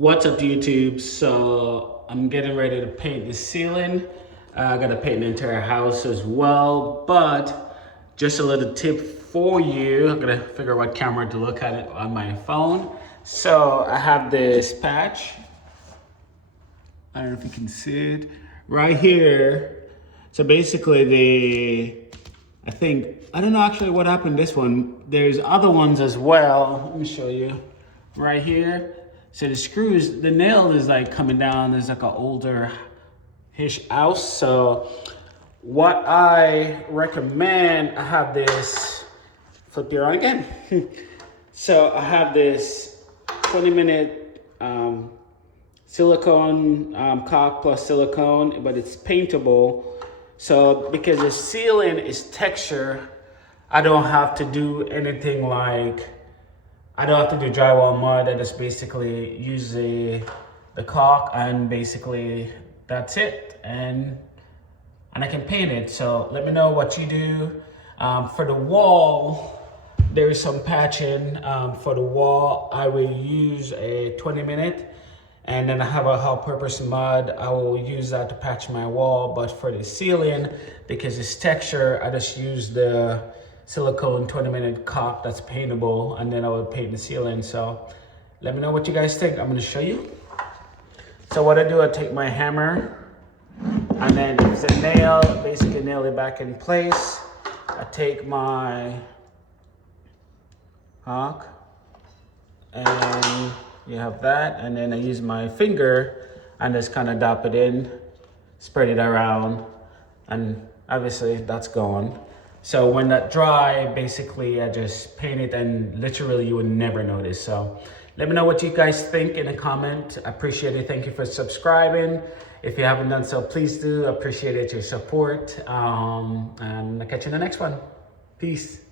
What's up YouTube? So I'm getting ready to paint the ceiling. I gotta paint the entire house as well, but just a little tip for you. I'm gonna figure out what camera to look at it on my phone. So I have this patch. I don't know if you can see it right here. So basically I don't know actually what happened this one. There's other ones as well. Let me show you right here. So the screws, the nail is like coming down. There's like an older-ish house. So what I recommend, I have this, flip you on again. So I have this 20-minute silicone, caulk plus silicone, but it's paintable. So because the ceiling is texture, I don't have to do anything like, I don't have to do drywall mud. I just basically use the caulk and basically that's it. And I can paint it. So let me know what you do. For the wall, there is some patching. For the wall, I will use a 20-minute. And then I have a all-purpose mud. I will use that to patch my wall. But for the ceiling, because it's texture, I just use the silicone 20-minute caulk that's paintable, and then I will paint the ceiling. So let me know what you guys think. I'm gonna show you. So what I do, I take my hammer, and then use a nail, basically nail it back in place. I take my caulk, and you have that, and then I use my finger and just kind of dab it in, spread it around, and obviously that's gone. So when that dry, basically I just paint it and literally you would never notice. So let me know what you guys think in a comment. I appreciate it. Thank you for subscribing. If you haven't done so, please do. I appreciate your support. And I'll catch you in the next one. Peace.